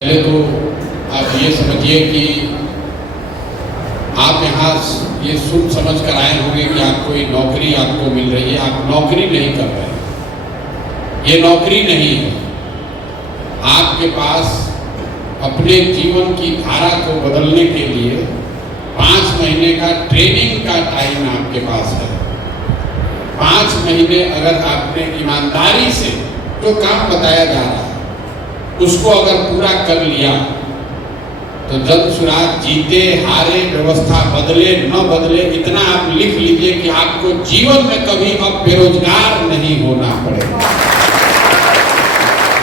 पहले तो आप ये समझिए कि आप यहाँ ये सुन समझ कर आए होंगे कि आप कोई नौकरी आपको मिल रही है। आप नौकरी नहीं कर रहे हैं, ये नौकरी नहीं है। आपके पास अपने जीवन की धारा को बदलने के लिए 5 महीने का ट्रेनिंग का टाइम आपके पास है। 5 महीने अगर आपने ईमानदारी से जो काम बताया जा रहा है उसको अगर पूरा कर लिया तो जल्द सुराग जीते हारे, व्यवस्था बदले न बदले, इतना आप लिख लीजिए कि आपको जीवन में कभी अब बेरोजगार नहीं होना पड़ेगा।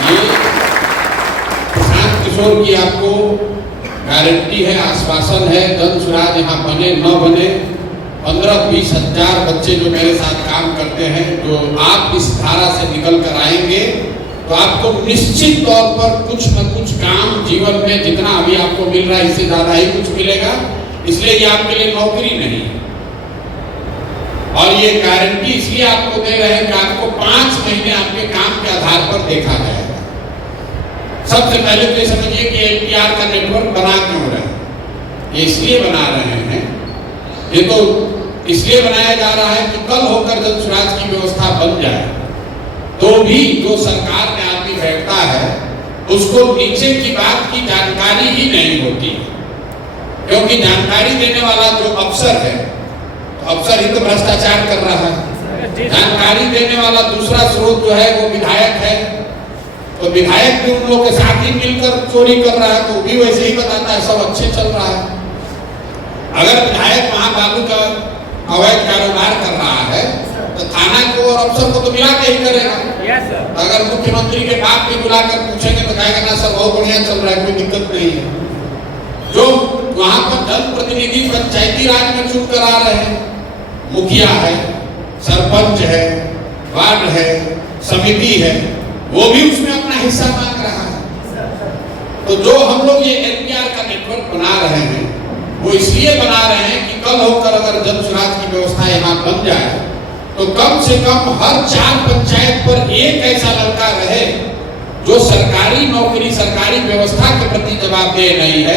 ये प्रशांत किशोर की आपको गारंटी है, आश्वासन है। जल्द सुराग यहाँ बने न बने, 15-20 हजार बच्चे जो मेरे साथ काम करते हैं, जो आप इस धारा से निकल कर आएंगे तो आपको निश्चित तौर पर कुछ न कुछ काम जीवन में जितना अभी आपको मिल रहा है इससे ज्यादा ही कुछ मिलेगा। इसलिए ये आपके लिए नौकरी नहीं है। और ये गारंटी इसलिए आपको दे रहे हैं कि आपको 5 महीने आपके काम के आधार पर देखा जाएगा। सबसे पहले तो ये समझिए कि एलपीआर का नेटवर्क बना क्यों रहे हैं। ये इसलिए बना रहे हैं, ये तो इसलिए बनाया जा रहा है कि कल होकर जब स्वराज की व्यवस्था बन जाए तो भी जो सरकार में आदमी बैठता है उसको नीचे की बात की जानकारी ही नहीं होती, क्योंकि जानकारी देने वाला जो अफसर है, तो अफसर ही तो भ्रष्टाचार कर रहा है। जानकारी देने वाला दूसरा स्रोत जो है वो विधायक है, तो विधायक भी उन लोगों के साथ ही मिलकर चोरी कर रहा है, तो भी वैसे ही बताता है सब अच्छे चल रहा है। अगर विधायक वहां बालू का अवैध कारोबार कर रहा है तो थाना को और अफसर को तो मिला के ही करेगा। अगर मुख्यमंत्री के बाप भी बुलाकर पूछेंगे तो कहेगा ना सब बहुत बढ़िया चल रहा है, कोई दिक्कत नहीं है। जो वहां पर जनप्रतिनिधि पंचायती राज में चुन कर आ रहे हैं, मुखिया है, सरपंच है, वार्ड है, समिति है, वो भी उसमें अपना हिस्सा मांग रहा है। तो जो हम लोग ये एलपीआर का नेटवर्क बना रहे हैं वो इसलिए बना रहे हैं कि कल होकर अगर जन सुराज की व्यवस्था यहाँ बन जाए तो कम से कम हर 4 पंचायत पर एक ऐसा लड़का रहे जो सरकारी नौकरी, सरकारी व्यवस्था के प्रति जवाबदेह नहीं है,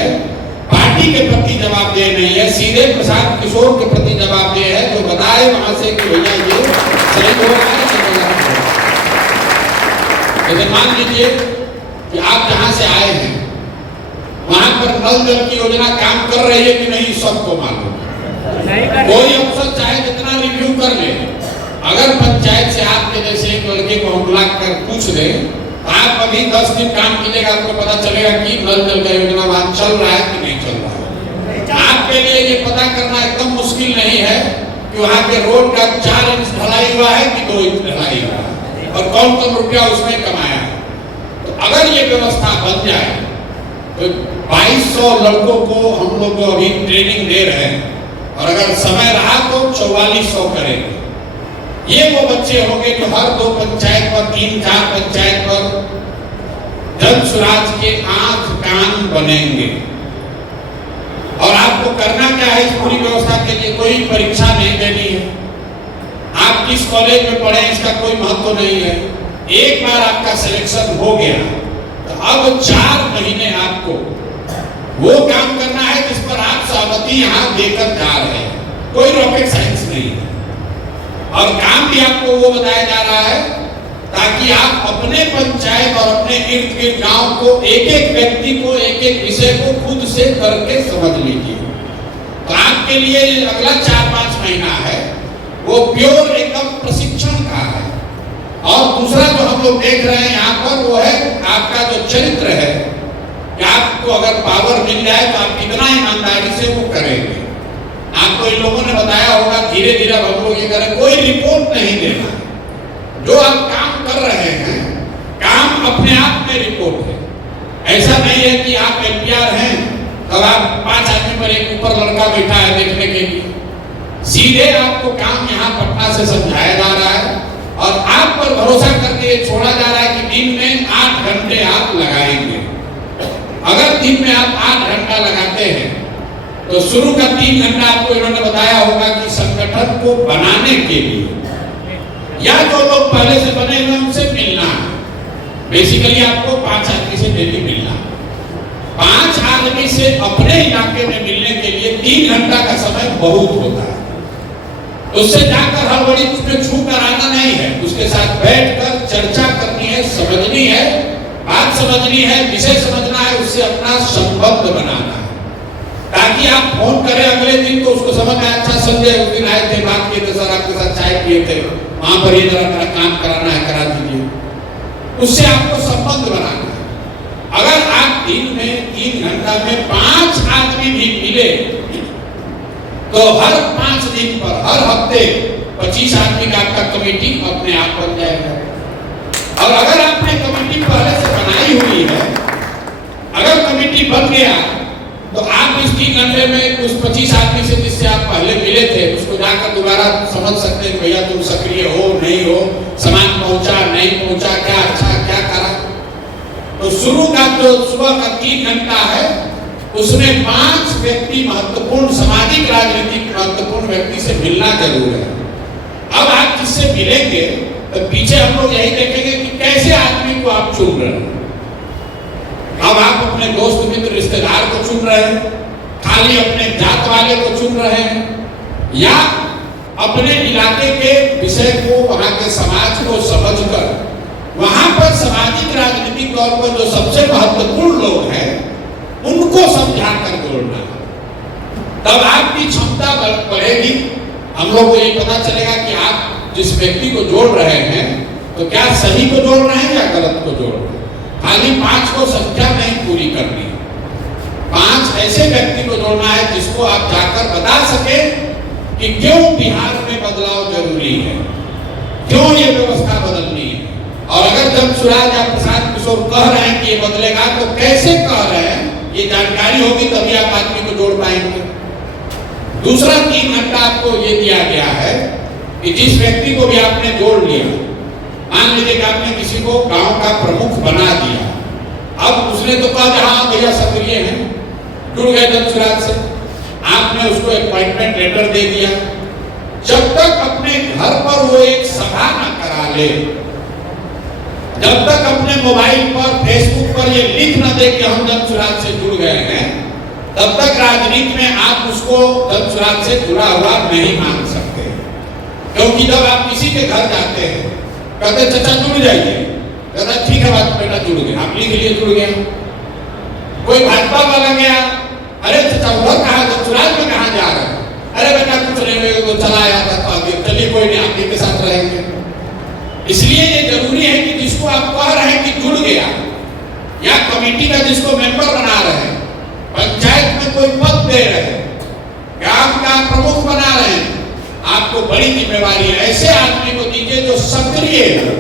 पार्टी के प्रति जवाबदेह नहीं है, सीधे प्रशांत किशोर के प्रति जवाबदेह है, जो बताए वहां से कि भैया ये सही हो रहा है। जैसे मान लीजिए कि आप जहां से आए हैं वहां पर नल जल की योजना काम कर रही है कि नहीं सबको मालूम। कोई अफसर चाहे जितना रिव्यू कर ले, अगर पंचायत से आपके जैसे एक लड़के को हम बुला कर पूछ ले, आप अभी 10 दिन काम कीजिएगा, आपको पता चलेगा कि नल जल का योजना वहां चल रहा है कि नहीं चल रहा है। आपके लिए ये पता करना एकदम मुश्किल नहीं है कि वहां के रोड का 4 इंच ढलाई हुआ है कि 2 इंच ढलाई हुआ है और कौन रुपया उसने कमाया है। तो अगर ये व्यवस्था बन जाए तो 2200 लड़कों को हम लोग अभी ट्रेनिंग दे रहे हैं, और अगर समय रहा तो 4400 करेंगे। ये वो बच्चे होंगे जो हर 2 पंचायत पर, 3-4 पंचायत पर जन सुराज के आंख कान बनेंगे। और आपको करना क्या है इस पूरी व्यवस्था के लिए? कोई परीक्षा नहीं देनी है, आप किस कॉलेज में पढ़े इसका कोई महत्व नहीं है। एक बार आपका सिलेक्शन हो गया तो अब 4 महीने आपको वो काम करना है जिस पर आप सहमति यहाँ देकर जा रहे हैं। कोई रॉकेट साइंस नहीं है, और काम भी आपको वो बताया जा रहा है ताकि आप अपने पंचायत और अपने इर्द गिर्द गांव को, एक एक व्यक्ति को, एक एक विषय को खुद से करके समझ लीजिए। तो आपके लिए अगला 4-5 महीना है वो प्योर एकदम प्रशिक्षण का है। और दूसरा जो हम लोग देख रहे हैं यहाँ पर वो है आपका जो चरित्र है, कि आपको अगर पावर मिल जाए तो आप कितना ईमानदारी से वो करेंगे। आपको इन लोगों ने बताया होगा धीरे धीरे हम लोग ये करें, कोई रिपोर्ट नहीं देना। जो आप काम कर रहे हैं, काम अपने आप में रिपोर्ट है। ऐसा नहीं है कि आप एलपीआर हैं तब आप 5 आदमी पर एक ऊपर लड़का बैठा है देखने के लिए। सीधे आपको काम यहाँ पटना से समझाया जा रहा है और आप पर भरोसा करके छोड़ा जा रहा है कि दिन में 8 घंटे आप लगाएंगे। अगर दिन में आप 8 घंटा लगाते हैं तो शुरू का 3 घंटा आपको इन्होंने बताया होगा कि संगठन को बनाने के लिए, या जो लोग पहले से बने हुए उनसे मिलना है। बेसिकली आपको 5 आदमी से डेली मिलना, से अपने इलाके में मिलने के लिए 3 घंटा का समय बहुत होता है। उससे जाकर हड़बड़ी उसमें छू कर आना नहीं है, उसके साथ बैठकर चर्चा करनी है, समझनी है, बात समझनी है, विषय समझना है, उससे अपना संबंध बनाना है, ताकि आप फोन करें अगले दिन तो उसको समझ में अच्छा समझे, उस दिन आए थे, बात किए थे, सर आपके साथ चाय पिए थे, वहां पर ये जरा मेरा काम कराना है, करा दीजिए। उससे आपको संबंध बनाना है। अगर आप दिन में 3 घंटा में 5 आदमी भी मिले तो हर 5 दिन पर हर हफ्ते 25 आदमी का आपका कमेटी अपने आप बन जाएगा। और अगर आपने कमेटी पहले से बनाई हुई है, अगर कमेटी बन गया तो आप इस 3 घंटे में उस 25 आदमी से जिससे आप पहले मिले थे उसको जाकर दोबारा समझ सकते हैं, भैया तुम सक्रिय हो नहीं हो, सामान पहुंचा नहीं पहुंचा, क्या अच्छा क्या करा। तो शुरू का जो सुबह का 3 घंटा है उसमें 5 व्यक्ति महत्वपूर्ण, सामाजिक राजनीतिक महत्वपूर्ण व्यक्ति से मिलना जरूर है। अब आप जिससे मिलेंगे तो पीछे हम लोग यही देखेंगे कि कैसे आदमी को आप चुन रहे हैं। अब आप अपने दोस्त मित्र रिश्तेदार को चुन रहे हैं, खाली अपने जात वाले को चुन रहे हैं, या अपने इलाके के विषय को, वहां के समाज को समझकर वहां पर सामाजिक राजनीतिक तौर पर जो सबसे महत्वपूर्ण लोग हैं उनको समझाकर जोड़ना। तब आपकी क्षमता बढ़ेगी। हम लोग को ये पता चलेगा कि आप जिस व्यक्ति को जोड़ रहे हैं तो क्या सही को जोड़ रहे हैं या गलत को जोड़ रहे हैं। खाली 5 को संख्या नहीं पूरी करनी, 5 ऐसे व्यक्ति को जोड़ना है जिसको आप जाकर बता सके कि क्यों बिहार में बदलाव जरूरी है, क्यों ये व्यवस्था बदलनी है। और अगर जब सुराज या प्रसाद किशोर कह रहे हैं कि ये बदलेगा तो कैसे कह रहे हैं, ये जानकारी होगी तभी आप आदमी को जोड़ पाएंगे। दूसरा 3 घंटा आपको ये दिया गया है कि जिस व्यक्ति को भी आपने जोड़ लिया, मान लीजिए कि आपने किसी को गांव का प्रमुख बना दिया, अब उसने तो कहा हाँ भैया सक्रिय हैं, जुड़ गए जनसुराज से, आपने उसको अपॉइंटमेंट लेटर दे दिया। जब तक अपने घर पर वो एक सभा न करा ले, जब तक अपने मोबाइल पर फेसबुक पर ये लिख न दे कि हम जनसुराज से जुड़ गए हैं, तब तक राजनीति में आप उसको जनसुराज से जुड़ा हुआ नहीं मान सकते। क्योंकि जब आप किसी के घर जाते हैं, कहते चाचा जुड़ जाइए, कहता ठीक है बात बेटा जुड़ गए, आप लिख लिए जुड़ गए। कोई भाजपा वाला गया, अरे चाचा उधर कहाँ, जनसुराज में कहाँ जा रहे हैं, अरे बेटा कुछ नहीं, तो चला आया था तो आगे चलिए कोई नहीं, आप के साथ रहेंगे। इसलिए ये जरूरी है कि जिसको आप कह रहे हैं कि जुड़ गया, या कमेटी का जिसको मेंबर बना रहे हैं, पंचायत में कोई पद दे रहे हैं, ग्राम का प्रमुख बना रहे हैं, आपको बड़ी जिम्मेवारी है ऐसे आदमी को दीजिए जो सक्रिय हो,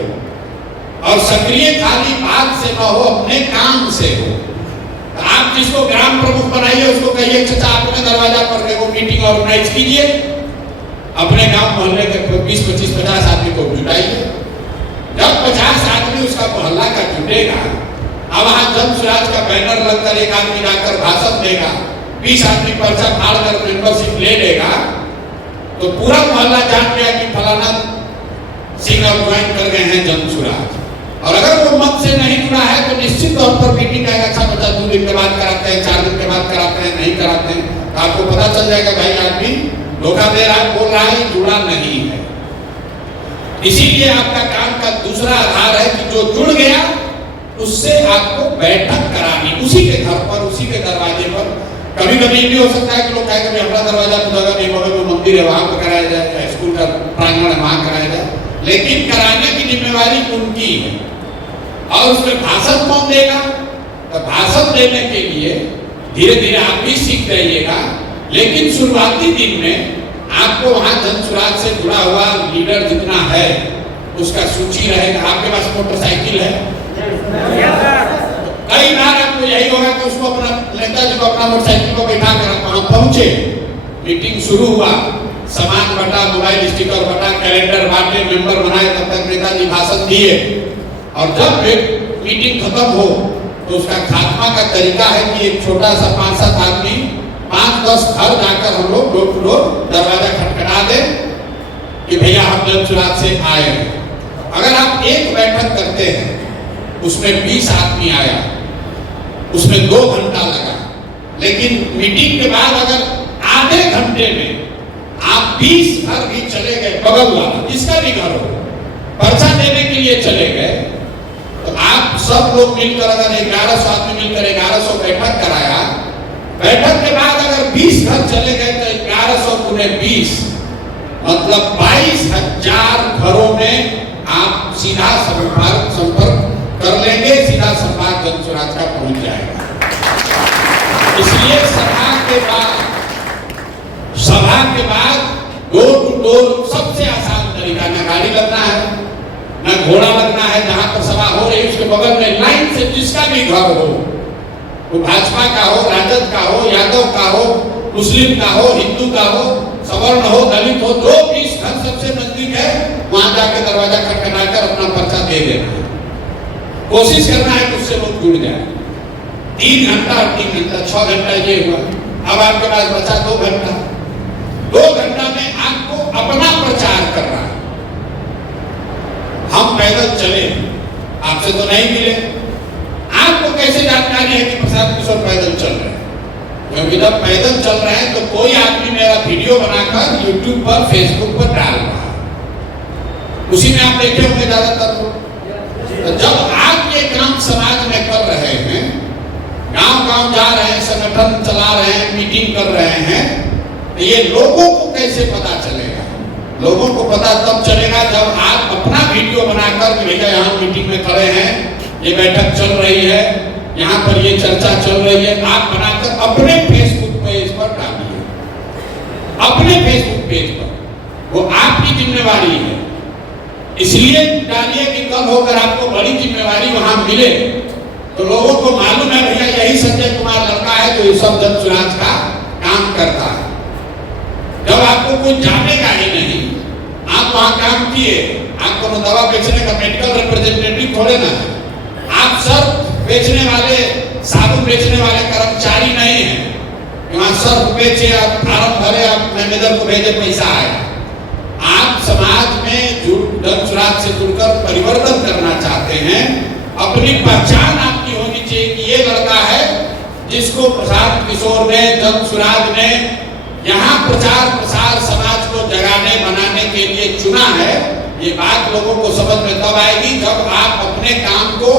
और सक्रिय खाली बात से न हो, अपने काम से हो। आप जिसको ग्राम प्रमुख बनाइए उसको कहिए चाचा अपने दरवाजा पर देखो मीटिंग ऑर्गेनाइज कीजिए, अपने गांव मोहल्ले के 20, 25, 50 आदमी को जुटाइए। जब 50 आदमी उसका मोहल्ला का जुटेगा, अब वहां जनसुराज का बैनर लगकर एक आदमी जाकर भाषण देगा, 20 आदमी पर्चा फाड़ कर मेंबरशिप ले लेगा, तो पूरा मोहल्ला जान गया कि फलाना सिंह ज्वाइन कर गए हैं जनसुराज। और अगर वो मत से नहीं जुड़ा है तो निश्चित तौर पर मीटिंग का अच्छा बच्चा 2 दिन के बाद कराते हैं, 4 दिन के बाद कराते हैं, नहीं कराते हैं, तो आपको पता चल जाएगा भाई आदमी धोखा दे रहा है, बोल रहा है, जुड़ा नहीं है। इसीलिए आपका काम का दूसरा आधार है कि जो जुड़ गया उससे आपको बैठक करानी, उसी के घर पर, उसी के दरवाजे पर। कभी कभी भी हो सकता है कि लोग कहें कभी हमारा दरवाजा तो जगह नहीं, बगल में मंदिर है वहां पर कराया जाए, या स्कूल का प्रांगण है वहां कराया जाए, लेकिन कराने की जिम्मेवारी उनकी है। और उसमें भाषण कौन देगा, तो भाषण देने के लिए धीरे धीरे आप भी सीख जाइएगा, लेकिन शुरुआती दिन में आपको वहां जनसुराज से जुड़ा हुआ लीडर जितना है उसका सूची रहेगा। आपके पास मोटरसाइकिल है, कई बार आपको यही होगा कि उसको अपना नेताजी को अपना मोटरसाइकिल को बैठा कर वहां पहुंचे, मीटिंग शुरू हुआ, सामान बटा, मोबाइल स्टिकर बटा, कैलेंडर बांटे, मेंबर बनाए, तब तक नेताजी भाषण दिए, और जब मीटिंग खत्म हो तो उसका खात्मा का तरीका है कि एक छोटा सा 5-7 आदमी 5-10 घर जाकर हम लोग डोर टू डोर दरवाजा खटखटा दें कि भैया हम जनसुराज से आए हैं। अगर आप एक बैठक करते हैं उसमें 20 आदमी आया, उसमें 2 घंटा लगा, लेकिन मीटिंग के बाद अगर आधे घंटे में आप 20 घर भी चले गए, बगल वाला जिसका भी घर हो, पर्चा देने के लिए चले गए, तो आप सब लोग मिलकर अगर 1100 आदमी मिलकर 1100 बैठक कराया, बैठक के बाद अगर 20 घर चले गए तो 1100 गुने 20 मतलब 22,000 घरों में आप सीधा संपर्क कर लेंगे, सीधा संवाद जनसुराज का पहुंच जाएगा। इसलिए सभा के बाद डोर टू डोर सबसे आसान तरीका, न गाड़ी लगना है न घोड़ा लगना है, जहां पर सभा हो रही उसके बगल में लाइन से जिसका भी घर हो, वो भाजपा का हो, राजद का हो, यादव का हो, मुस्लिम का हो, हिंदू का हो, सवर्ण हो, दलित हो, जो भी घर सबसे नजदीक है वहां जाकर दरवाजा खटखटाकर अपना पर्चा दे देना है। कोशिश करना है कि उससे लोग जुड़ जाए। 3 घंटा 6 घंटा ये हुआ, अब आपके पास बचा 2 घंटा। 2 घंटा में आपको अपना प्रचार करना है। हम पैदल चले, आपसे तो नहीं मिले, आपको कैसे जानकारी है कि प्रशांत किशोर पैदल चल रहे हैं? क्योंकि जब पैदल चल रहे हैं तो कोई आदमी मेरा वीडियो बनाकर YouTube पर, फेसबुक पर डाल रहा है, उसी में आप देखे होंगे ज्यादातर लोग। तो जब आप ये काम समाज में कर रहे हैं, गांव-गांव जा रहे हैं, संगठन चला रहे हैं, मीटिंग कर रहे हैं, तो ये लोगों को कैसे पता चलेगा? लोगों को पता तब चलेगा जब आप अपना वीडियो बनाकर भैया यहाँ मीटिंग में खड़े हैं, ये बैठक चल रही है, यहाँ पर ये चर्चा चल रही है, आप बनाकर अपने फेसबुक पेज पर डालिए। अपने फेसबुक पेज पर वो आपकी जिम्मेवारी है, इसलिए डालिए कि कल होकर आपको बड़ी जिम्मेवारी वहां मिले तो लोगों को मालूम है भैया यही संजय कुमार लड़का है जो इस सब जनसुराज का काम करता है। जब आपको कोई जानेगा ही नहीं, आप वहां काम किए, आप कोनो दवा बेचने का मेडिकल रिप्रेजेंटेटिव थोड़े ना है, आप सर्फ बेचने वाले, साबुन बेचने वाले कर्मचारी नहीं है, वहां सर्फ बेचे, आप फार्म भरे, आप मैनेजर को भेजे, पैसा आए। आप समाज में जनसुराज से जुड़कर परिवर्तन करना चाहते हैं, अपनी पहचान आपकी होनी चाहिए कि ये लड़का है जिसको प्रशांत किशोर ने, जनसुराज ने यहाँ प्रचार प्रसार समाज को जगाने बनाने के लिए चुना है। ये बात लोगों को समझ में तब आएगी जब आप अपने काम को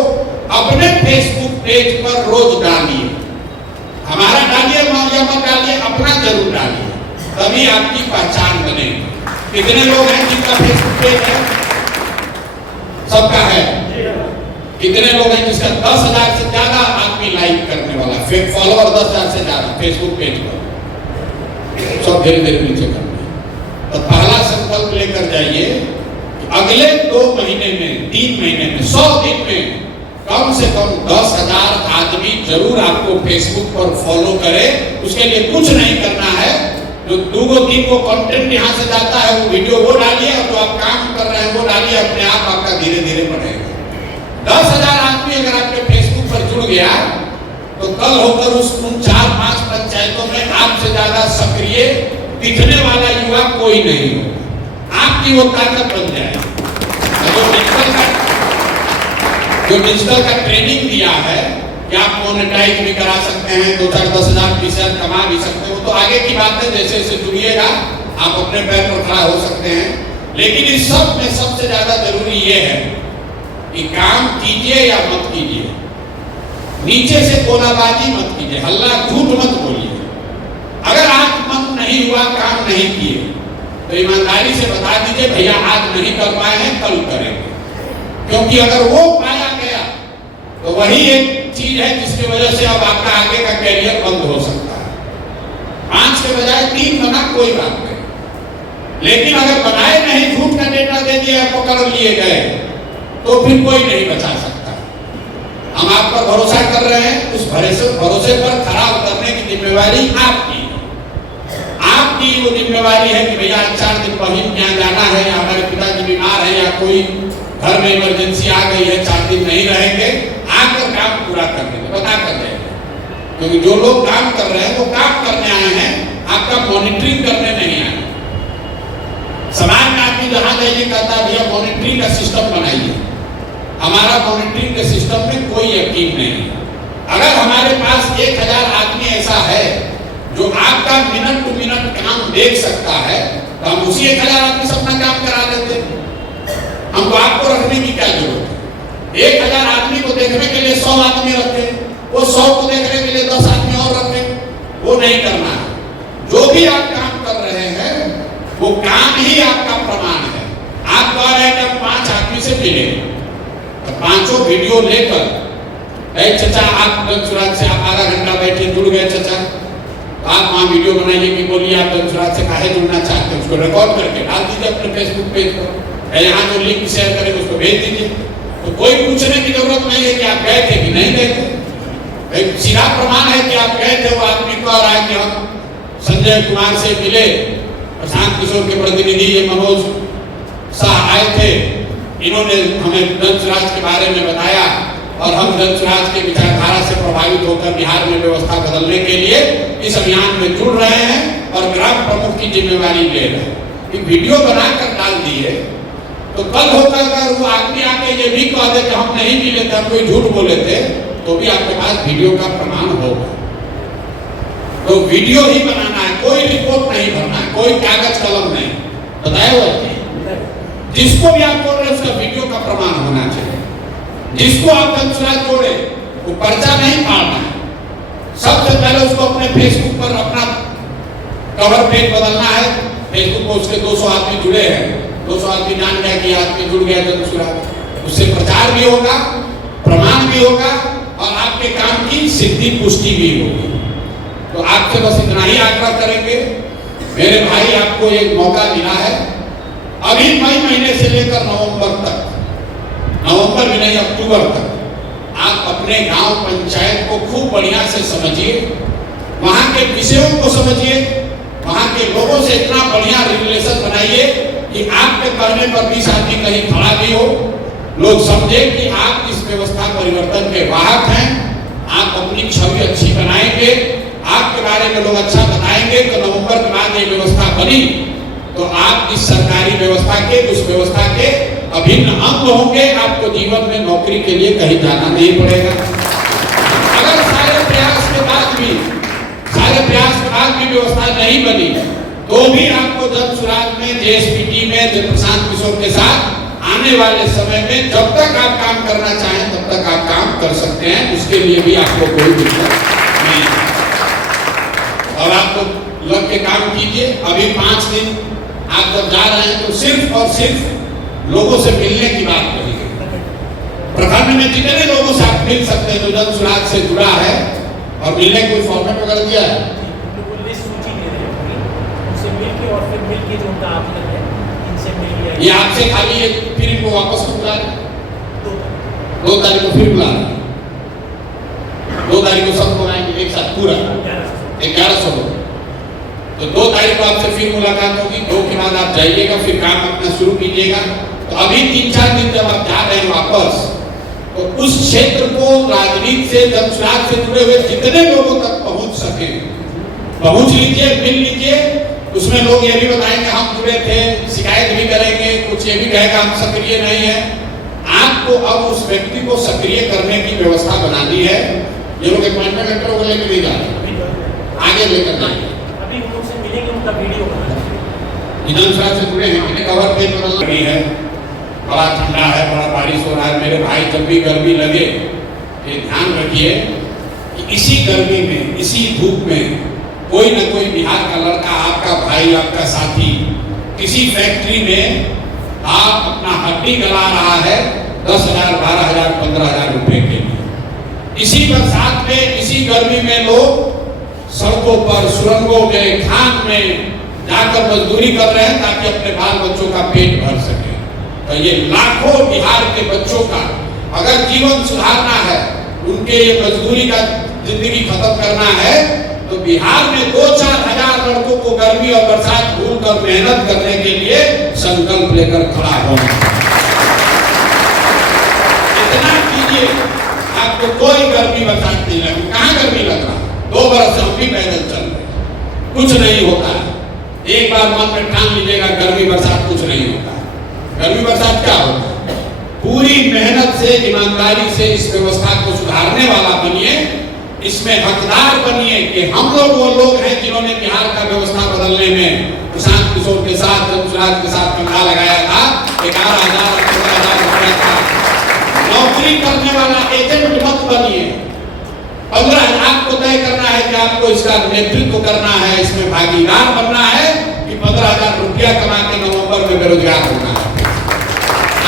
अपने फेसबुक पेज पर रोज डालिए। हमारा डालिए या मत डालिए, अपना जरूर डालिए, तभी आपकी पहचान बनेगी। कितने लोग हैं जिनका फेसबुक पेज है? सबका है। कितने लोग हैं जिसका 10,000 से ज्यादा आदमी लाइक करने वाला, फॉलोअर 10,000 से ज्यादा फेसबुक पेज पर? सब धीरे धीरे नीचे करना है। तो पहला संकल्प लेकर जाइए कि अगले 2 महीने में, 3 महीने में, 100 दिन में कम से कम 10,000 आदमी जरूर आपको फेसबुक पर फॉलो करे। उसके लिए कुछ नहीं करना है, जो 2-3 को कंटेंट यहाँ से जाता है वो वीडियो वो डालिए, और जो आप काम कर रहे हैं वो डालिए, अपने आप आपका धीरे धीरे बढ़ेगा। 10,000 आदमी अगर आपके फेसबुक पर जुड़ गया तो कल होकर उन 4-5 पंचायतों में आपसे ज्यादा सक्रिय दिखने वाला युवा कोई नहीं होगा, आपकी वो ताकत बन जाएगी। जो डिजिटल का ट्रेनिंग दिया है कि आप मोनेटाइज भी करा सकते हैं, 2-4 10,000 20,000 कमा भी सकते हैं, वो तो आगे की बात है, जैसे जैसे जुड़िएगा आप अपने पैर पर खड़ा हो सकते हैं। लेकिन इस सब में सबसे ज्यादा जरूरी ये है कि काम कीजिए या मत कीजिए, नीचे से गोलाबाजी मत कीजिए, हल्ला झूठ मत बोलिए। अगर आज मन नहीं हुआ, काम नहीं किए, तो ईमानदारी से बता दीजिए भैया आज नहीं कर पाए हैं, कल करेंगे। क्योंकि अगर वो पाया गया तो वही एक चीज है जिसकी वजह से अब आपका आगे का कैरियर बंद हो सकता है। 5 के बजाय 3 बना, कोई बात नहीं, लेकिन अगर बनाए नहीं, झूठ का डेटा दे दिया, पकड़ लिए गए, तो फिर कोई नहीं बचा सकता। हम आप पर भरोसा कर रहे हैं, उस भरोसे पर खरा उतरने की जिम्मेवारी आपकी। आपकी वो जिम्मेवारी है कि भैया 4 दिन बहिन यहाँ जाना है, या हमारे पिताजी बीमार है, या कोई घर में इमरजेंसी आ गई है, 4 दिन नहीं रहेंगे, आकर काम पूरा कर देंगे, बता कर देंगे। क्योंकि जो लोग काम कर रहे हैं वो काम करने आए हैं, आपका मॉनिटरिंग करने नहीं आए। समाज में आदमी जहां जाइए कहता है भैया मॉनिटरिंग का सिस्टम बनाइए। हमारा मॉनिटरिंग के सिस्टम में कोई यकीन नहीं है। अगर हमारे पास 1,000 आदमी ऐसा है हम उसी 1000 आदमी से अपना काम करा लेते। हमको आपको रखने की क्या जरूरत है? 1000 आदमी को देखने के लिए 100 आदमी रखे, वो 100 को देखने के लिए 10 आदमी और रखे, वो नहीं करना है। जो भी आप काम कर रहे हैं वो काम ही आपका प्रमाण है। आप कह रहे हैं कि हम 5 आदमी से मिले, तो 5 वीडियो लेकर, चाचा आप दंसुराज से आप आधा घंटा बैठे जुड़ गए चाचा, तो आप वहाँ वीडियो बनाइए कि बोलिए आप दंसुराज से काहे जुड़ना चाहते हैं, उसको रिकॉर्ड करके डाल दीजिए अपने फेसबुक पेज पर, यहाँ जो लिंक शेयर करेंगे उसको भेज दीजिए। तो कोई पूछने की जरूरत नहीं है कि आप गए थे कि नहीं गए थे। एक सीधा प्रमाण है कि आप गए थे। वो आदमी कह रहा है कि हम संजय कुमार से मिले, प्रशांत किशोर के प्रतिनिधि ये मनोज शाह आए थे, इन्होंने हमें दंसुराज के बारे में बताया और हम दंसुराज के विचारधारा से प्रभावित होकर बिहार में व्यवस्था बदलने के लिए इस अभियान में जुड़ रहे हैं और ग्राम प्रमुख की जिम्मेवारी ले रहे हैं। वीडियो बनाकर डाल दिए तो कल होकर अगर वो आदमी आके ये भी कह दे कि हम नहीं मिले थे, हम कोई झूठ बोले थे, तो भी आपके पास वीडियो का प्रमाण होगा। तो वीडियो ही बनाना है, कोई रिपोर्ट नहीं भरना है, कोई कागज कलम नहीं। बताया हुआ जिसको भी आप बोल रहे हैं उसका वीडियो का प्रमाण होना चाहिए। जिसको आप दंसुराज जोड़े वो पर्चा नहीं फाड़ना है। सबसे पहले उसको अपने फेसबुक पर अपना कवर पेज बदलना है। फेसबुक पर उसके 200 आदमी जुड़े हैं, 200 आदमी जान गया कि आदमी जुड़ गया दंसुराज, उससे प्रचार भी होगा, प्रमाण भी होगा और आपके काम की सिद्धि पुष्टि भी होगी। तो आपसे बस इतना ही आग्रह करेंगे मेरे भाई, आपको एक मौका मिला है। अभी मई महीने से लेकर नवंबर तक, नवंबर में नहीं अक्टूबर तक आप अपने गांव पंचायत को खूब बढ़िया से समझिए, वहां के विषयों को समझिए, वहां के लोगों से इतना बढ़िया रिलेशन बनाइए कि आपके करने पर 20 आदमी कहीं खड़ा भी हो, लोग समझे कि आप इस व्यवस्था परिवर्तन के वाहक हैं। आप अपनी छवि अच्छी बनाएंगे, आपके बारे में लोग अच्छा बताएंगे, तो नवंबर के बाद ये व्यवस्था बनी तो आप इस सरकारी व्यवस्था के, उस व्यवस्था के अभिन्न अंग होंगे। आपको जीवन में नौकरी के लिए कहीं जाना नहीं पड़ेगा। अगर सारे प्रयास के बाद भी व्यवस्था नहीं बनी तो भी आपको दंसुराज में, जेएसपीटी में, प्रशांत किशोर के साथ आने वाले समय में जब तक आप काम करना चाहें तब तक आप काम कर सकते हैं। उसके लिए भी आपको कोई दिक्कत नहीं और आप लोग लग के काम कीजिए। अभी 5 दिन आप जब जा रहे हैं तो सिर्फ और सिर्फ लोगों से मिलने की बात करिए। प्रखंड में जितने लोगों से आप मिल सकते हैं जो दंसुराज से जुड़ा है और मिलने कोई फॉर्मेट वगैरह दिया है, ये आपसे खाली ये फिर इनको वापस बुला रहे, 2 तारीख को फिर बुला रहे, 2 तारीख को सबको आएंगे एक साथ पूरा 1100 लोग। तो 2 तारीख को आपसे फिर मुलाकात होगी, 2 के बाद आप जाइएगा, फिर काम अपना शुरू कीजिएगा। तो अभी 3-4 दिन जब आप जा रहे हैं वापस, तो उस क्षेत्र को राजनीति से, दंसुराज से जुड़े हुए जितने लोगों तक पहुंच सके पहुंच लीजिए, मिल लीजिए। उसमें लोग ये भी बताएंगे हम जुड़े थे, शिकायत भी करेंगे, कुछ ये भी कहेगा हम सक्रिय नहीं है। आपको अब उस व्यक्ति को सक्रिय करने की व्यवस्था बनानी है। ये लोग अपॉइंटमेंट लेटर को लेकर नहीं जा रहे, आगे लेकर जाएंगे। अभी उनसे मिलेंगे, उनका वीडियो दंसुराज से जुड़े हैं, कवर पेज बदलना भी है, बड़ा ठंडा है, बड़ा बारिश हो रहा है। मेरे भाई जब भी गर्मी लगे ये ध्यान रखिए कि इसी गर्मी में, इसी धूप में कोई न कोई बिहार का लड़का, आपका भाई, आपका साथी किसी फैक्ट्री में आप अपना हड्डी गला रहा है 10,000, 12,000, 15,000 रुपए के लिए। इसी बरसात में, इसी गर्मी में लोग सड़कों पर, सुरंगों में, खान में जाकर मजदूरी कर रहे हैं ताकि अपने बाल बच्चों का पेट भर सके। तो ये लाखों बिहार के बच्चों का अगर जीवन सुधारना है, उनके ये मजदूरी का जिंदगी खत्म करना है, तो बिहार में 2-4 हजार लड़कों को गर्मी और बरसात भूल कर मेहनत करने के लिए संकल्प लेकर खड़ा होना। इतना कीजिए, आपको कोई गर्मी बरसात नहीं लगी। कहाँ गर्मी लग रहा? 2 बरस से हम भी पैदल चल रहे, कुछ नहीं होता है। एक बार मन में ठान लीजिएगा गर्मी बरसात कुछ नहीं होता। गर्मी बरसात क्या होता है? पूरी मेहनत से, ईमानदारी से इस व्यवस्था को सुधारने वाला बनिए, इसमें हकदार बनिए कि हम लोग वो लोग हैं जिन्होंने बिहार का व्यवस्था बदलने में प्रशांत किशोर के साथ, जमशेद के साथ कंधा लगाया था, 11,000 15,000 रुपया का। नौकरी करने वाला एजेंट मत बनिए। 15,000 को तय करना है कि आपको इसका नेतृत्व करना है, इसमें भागीदार बनना है कि 15,000 रुपया कमा के नवंबर में बेरोजगार होना है।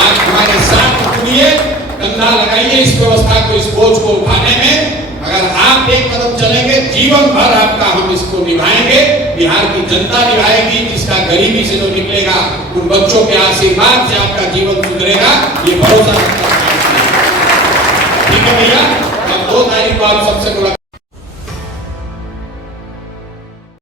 आप हमारे साथ जुड़िए, कंधा लगाइए इस व्यवस्था को, इस बोझ को उठाने में। अगर आप एक कदम चलेंगे, जीवन भर आपका हम इसको निभाएंगे, बिहार की जनता निभाएगी। जिसका गरीबी से जो निकलेगा, उन बच्चों के आशीर्वाद से आपका जीवन सुधरेगा, ये भरोसा रखता है। ठीक है भैया, अब 2 तारीख को आप सबसे मुलाकात